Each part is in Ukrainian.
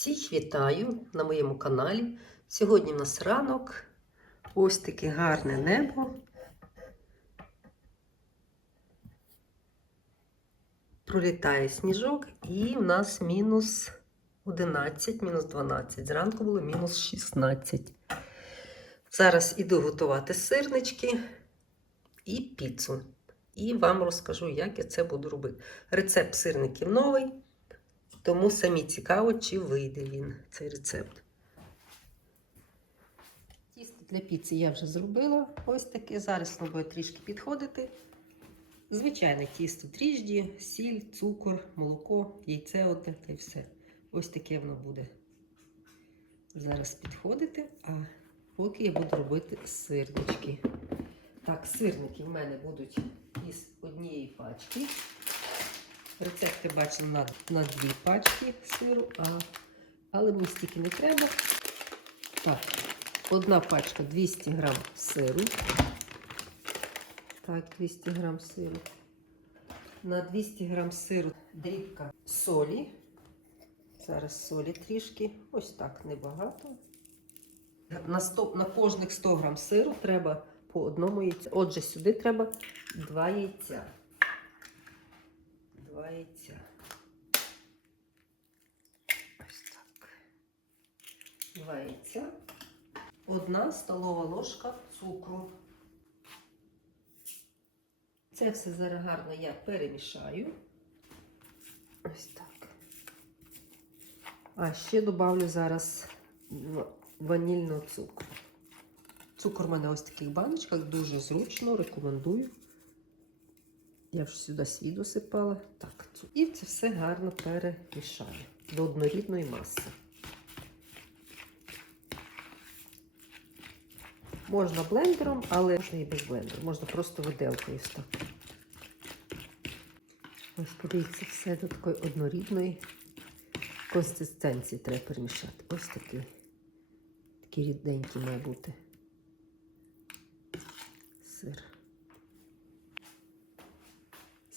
Всіх вітаю на моєму каналі. Сьогодні в нас ранок. Ось таке гарне небо. Пролітає сніжок, і в нас мінус 11, мінус 12. Зранку було мінус 16. Зараз іду готувати сирнички і піцу. І вам розкажу, як я це буду робити. Рецепт сирників новий. Тому самі цікаво, чи вийде він, цей рецепт. Тісто для піци я вже зробила. Ось таке. Зараз воно буде трішки підходити. Звичайне тісто дріжджі, сіль, цукор, молоко, яйце одне та й все. Ось таке воно буде зараз підходити. А поки я буду робити сирнички. Так, сирники в мене будуть із однієї пачки. Рецепти бачимо на, на дві пачки сиру, а, але мені стільки не треба. Так, одна пачка 200 грам сиру. Так, 200 грам сиру. На 200 грам сиру дрібка солі. Зараз солі трішки. Ось так небагато. На, 100, на кожних 100 грам сиру треба по одному яйцю. Отже, сюди треба 2 яйця. Два. Ось так. Два. Одна столова ложка цукру. Це все зараз гарно я перемішаю. Ось так. А ще додавлю зараз ванільного цукру. Цукор в мене ось в таких баночках, дуже зручно, рекомендую. Я вже сюди свій досипала. Так, і це все гарно перемішаю до однорідної маси. Можна блендером, але можна і без блендеру. Можна просто виделкою так. Ось подивіться, все до такої однорідної консистенції треба перемішати. Ось такий. Такий рідненький має бути сир.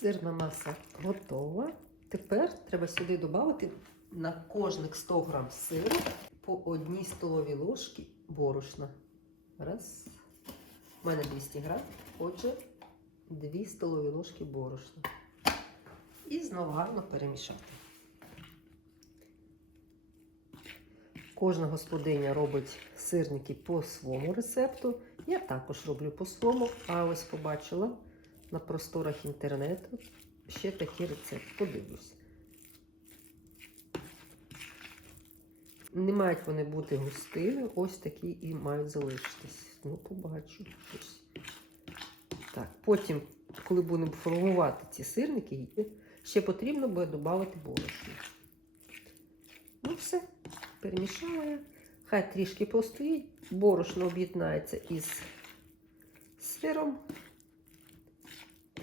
Сирна маса готова. Тепер треба сюди додати на кожних 100 грам сиру по одній столовій ложці борошна. Раз. У мене 200 грам, отже, 2 столові ложки борошна. І знову гарно перемішати. Кожна господиня робить сирники по своєму рецепту. Я також роблю по своєму, а ось побачила на просторах інтернету ще такий рецепт. Подивлюсь. Не мають вони бути густими, ось такі і мають залишитись. Ну, побачу. Так, потім, коли будемо формувати ці сирники, ще потрібно буде додати борошно. Ну, все, перемішала я. Хай трішки постоїть, борошно об'єднається із сиром.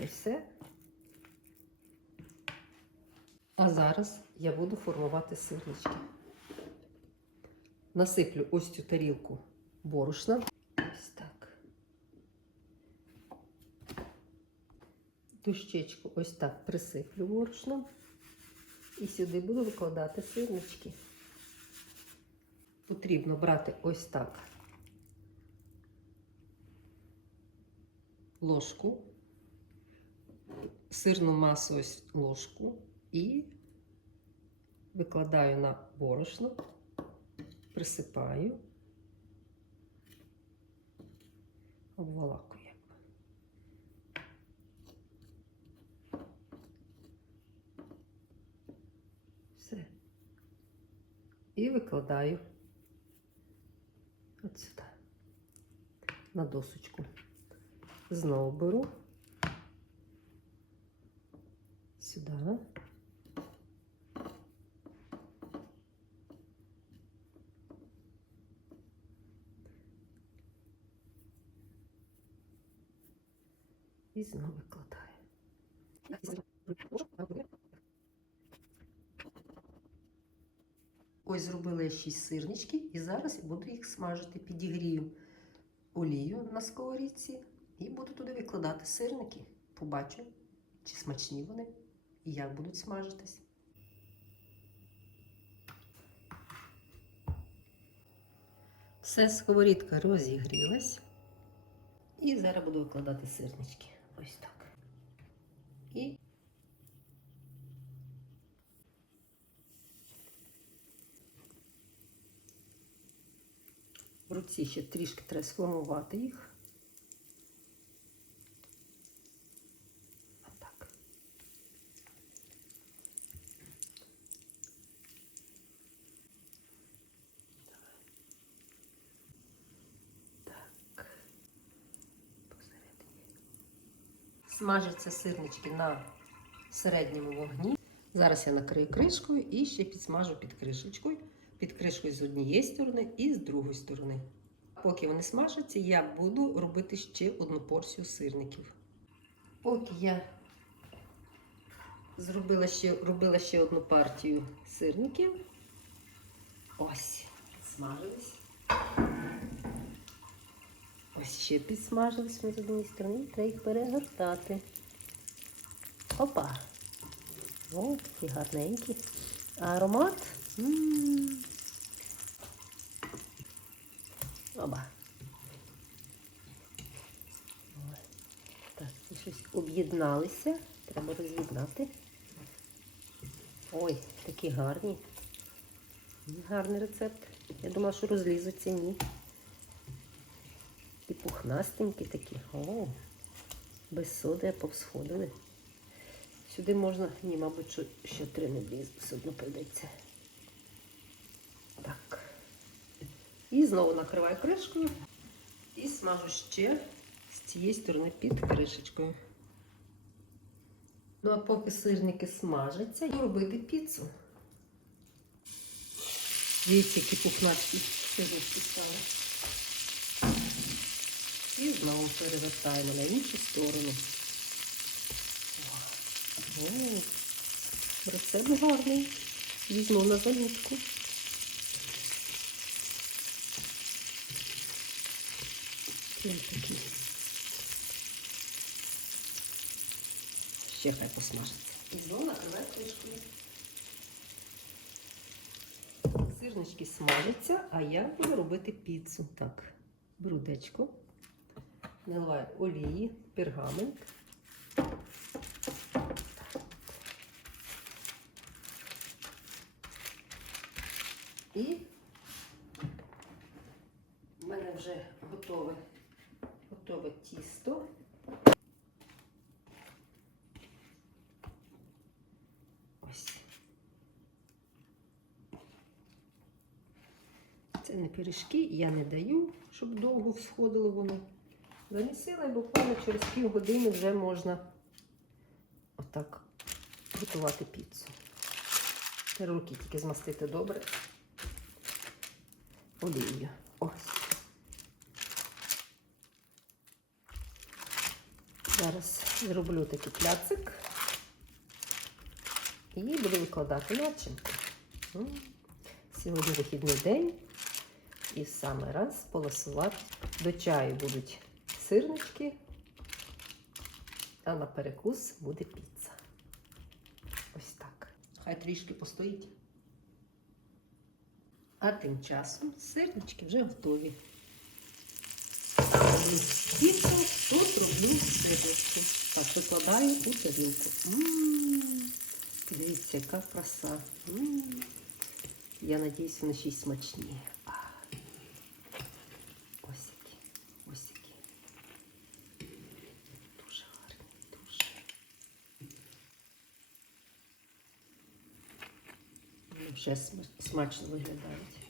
І все. А зараз я буду формувати сирнички. Насиплю ось цю тарілку борошна. Ось так. Дощечку ось так присиплю борошном. І сюди буду викладати сирнички. Потрібно брати ось так ложку сирну масу ось ложку і викладаю на борошно, присипаю, обволакую. Все. І викладаю от сюди, на досочку. Знову беру. Сюда. І знову викладаю. Ось зробила я 6 сирничків і зараз буду їх смажити. Підігрію олію на сковорідці і буду туди викладати сирники. Побачу, чи смачні вони і як будуть смажитись. Все, сковорідка розігрілась. І зараз буду викладати сирнички. Ось так. І в руці ще трішки треба сформувати їх. Смажаться сирнички на середньому вогні. Зараз я накрию кришкою і ще підсмажу під кришечкою. Під кришкою з однієї сторони і з другої сторони. Поки вони смажаться, я буду робити ще одну порцію сирників. Поки я зробила ще, робила ще одну партію сирників. Ось, смажились. Ось ще підсмажились ми з однієї сторони, треба їх перегортати. Опа! О, такі гарненькі. Аромат. Ой. Так, ці щось об'єдналися. Треба роз'єднати. Ой, такі гарні. Гарний рецепт. Я думала, що розлізуться, ні. Пухнастенькі такі. О, без соди повсходили. Сюди можна, ні, мабуть, ще три не вліз, все прийдеться. Так. І знову накриваю кришкою і смажу ще з цієї сторони під кришечкою. Ну, а поки сирники смажаться, буду робити піцу. Дивіться, які пухнасті сирнички стали. І знову перевертаємо на іншу сторону. О, рецепт гарний. Візьму на замітку. Ось. Ще хай посмажиться. І знову накриваю кришкою. Сирнички смажаться, а я буду робити піцу. Так, беру дечко, наливаю олії, пергамент. І в мене вже готове, готове тісто. Ось. Це не пиріжки, я не даю, щоб довго всходило воно. Замісила і буквально через пів години вже можна отак готувати піцу. Руки тільки змастити добре олією. Ось. Зараз зроблю такий пляцик і буду викладати начинку. Сьогодні вихідний день і саме раз полосувати. До чаю будуть сирнички, а на перекус буде піца. Ось так. Хай трішки постоїть. А тим часом сирнички вже готові. Піцу, тут роблю сирнички. Так, викладаю у тарілку. Дивіться, яка краса. М. Я надіюсь, вони ще й смачні. А. Ось які, ось які. Дуже гарні, дуже. Сма- смачно виглядають.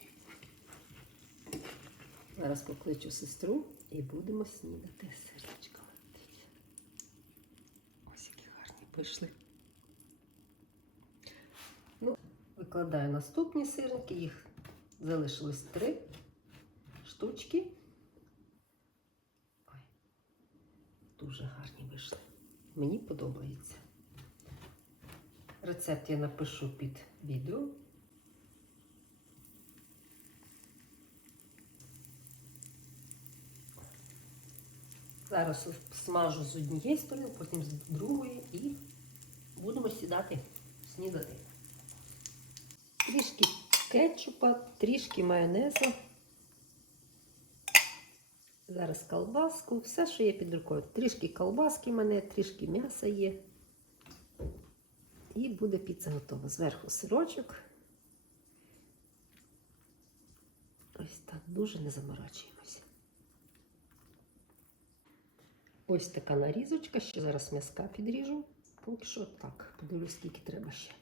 Зараз покличу сестру і будемо снідати. Дивіться. Ось які гарні вийшли. Ну, викладаю наступні сирники, їх залишилось три штучки. Ой, дуже гарні вийшли. Мені подобається. Рецепт я напишу під відео. Зараз смажу з однієї сторони, потім з другої і будемо сідати снідати. Трішки кетчупа, трішки майонезу. Зараз колбаску, все, що є під рукою. Трішки колбаски в мене, трішки м'яса є. І буде піца готова. Зверху сирочок. Ось так, дуже не заморачуємося. Ось така нарізочка, ще зараз м'язка підріжу. Поки що так, подивлюсь, скільки треба ще.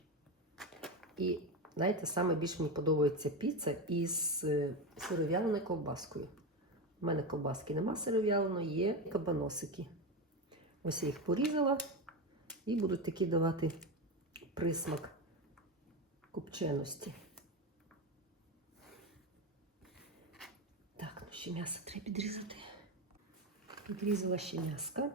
І знаєте, саме більше мені подобається піца із е, сиров'яленою ковбаскою. У мене ковбаски нема сиров'яленої, є кабаносики. Ось я їх порізала і будуть такі давати присмак копченості. Так, ну ще м'ясо треба підрізати. Підрізала ще м'яска.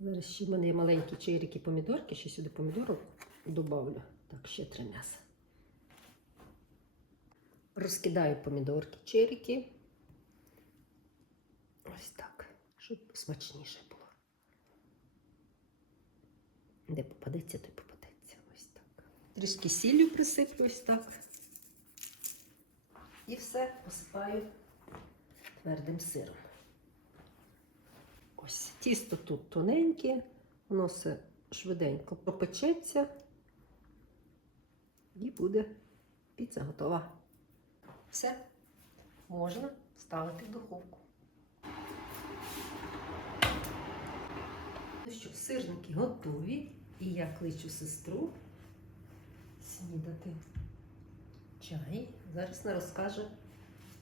Зараз ще в мене є маленькі черіки помідорки, ще сюди помідорок добавлю. Так, ще три м'яса. Розкидаю помідорки, черіки. Ось так, щоб смачніше було. Де попадеться, то й попадеться. Ось так. Трішки сіллю присиплю ось так. І все посипаю твердим сиром. Ось тісто тут тоненьке, воно все швиденько пропечеться і буде піца готова. Все, можна ставити в духовку. Ну що, сирники готові, і я кличу сестру снідати чай. Зараз вона розкаже,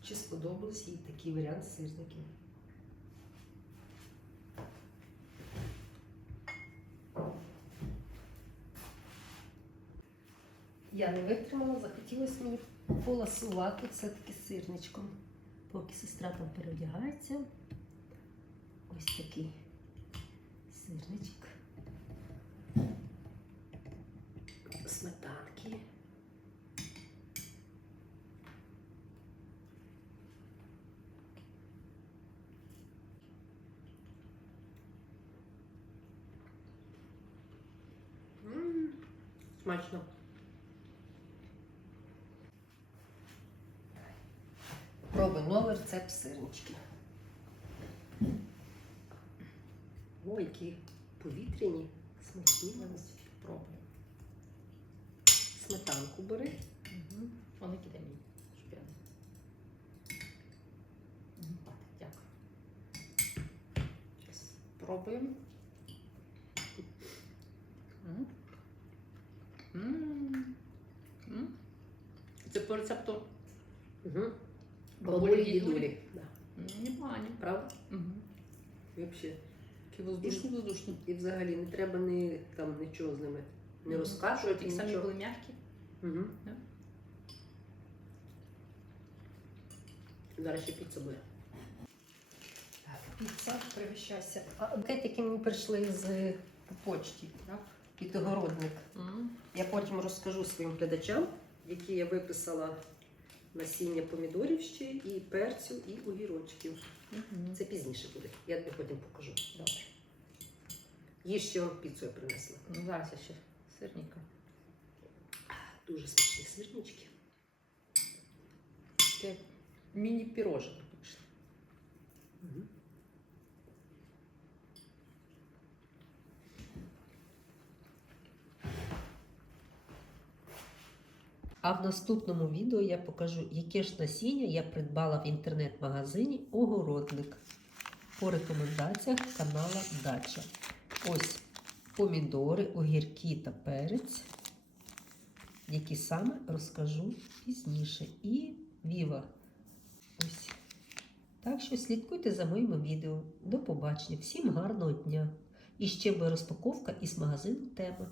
чи сподобався їй такий варіант сирників. Я не витримала, захотілося мені поласувати все-таки сирничком. Поки сестра там переодягається. Ось такий сирничок. Сметанки. М, Смачно. Пробуй новий рецепт сирнички. Ой, які повітряні, смачні. Пробуй. Сметанку бери. Угу. Вони кидай мені, щоб я не. Дякую. Зараз пробуємо. М. Це по рецепту Угу. бабулі Бабулі дідулі. Да. Непогані. Правда? Угу. Взагалі. Такі воздушні, воздушні. І взагалі не треба ні, там, нічого з ними не Мгм. розкачувати. Ті самі нічого. були м'які. Угу. Да. Зараз ще буде. Так, піца, пригощайся. А букетики мені прийшли з почті, Так. Підгородник. М. Я потім розкажу своїм глядачам, які я виписала насіння помідорів ще, і перцю, і огірочків. Мгм. Це пізніше буде. Я тобі потім покажу. Добре. Їж ще вам піцу я принесла. Ну, зараз я ще сирненько. Дуже смачні сирнички. Міні-пірожок. Угу. А в наступному відео я покажу, яке ж насіння я придбала в інтернет-магазині Огородник по рекомендаціях канала Дача. Ось помідори, огірки та перець, які саме розкажу пізніше. І віва. Ось. Так що слідкуйте за моїми відео. До побачення. Всім гарного дня! І ще буде розпаковка із магазину Тема.